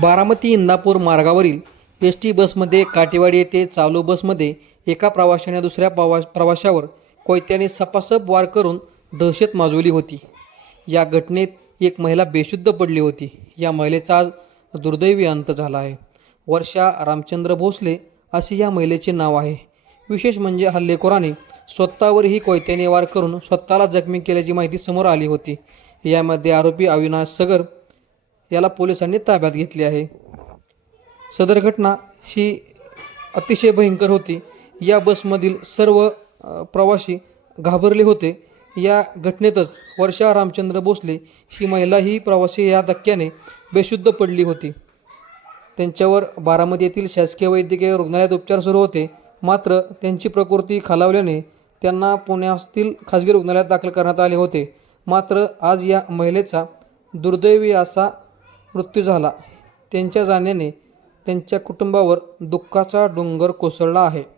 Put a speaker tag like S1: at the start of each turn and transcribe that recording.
S1: बारामती इंदापूर मार्गावरील S T बसमध्ये काटेवाडी येथे चालू बसमध्ये एका प्रवाशाने दुसऱ्या प्रवा प्रवाशावर कोयत्याने सपासप वार करून दहशत माजवली होती. या घटनेत एक महिला बेशुद्ध पडली होती. या महिलेचा आज दुर्दैवी अंत झाला आहे. वर्षा रामचंद्र भोसले असे या महिलेचे नाव आहे. विशेष म्हणजे हल्लेखोराने स्वतःवरही कोयत्याने वार करून स्वतःला जखमी केल्याची माहिती समोर आली होती. यामध्ये आरोपी अविनाश सगर याला पोलिसांनी ताब्यात घेतले आहे. सदर घटना ही अतिशय भयंकर होती. या बसमधील सर्व प्रवासी घाबरले होते. या घटनेतच वर्षा रामचंद्र भोसले ही महिला ही प्रवासी या धक्क्याने बेशुद्ध पडली होती. त्यांच्यावर बारामती येथील शासकीय वैद्यकीय रुग्णालयात उपचार सुरू होते. मात्र त्यांची प्रकृती खालावल्याने त्यांना पुण्यातील खाजगी रुग्णालयात दाखल करण्यात आले होते. मात्र आज या महिलेचा दुर्दैवी असा मृत्यू झाला. त्यांच्या जाण्याने त्यांच्या कुटुंबावर दुःखाचा डोंगर कोसळला आहे.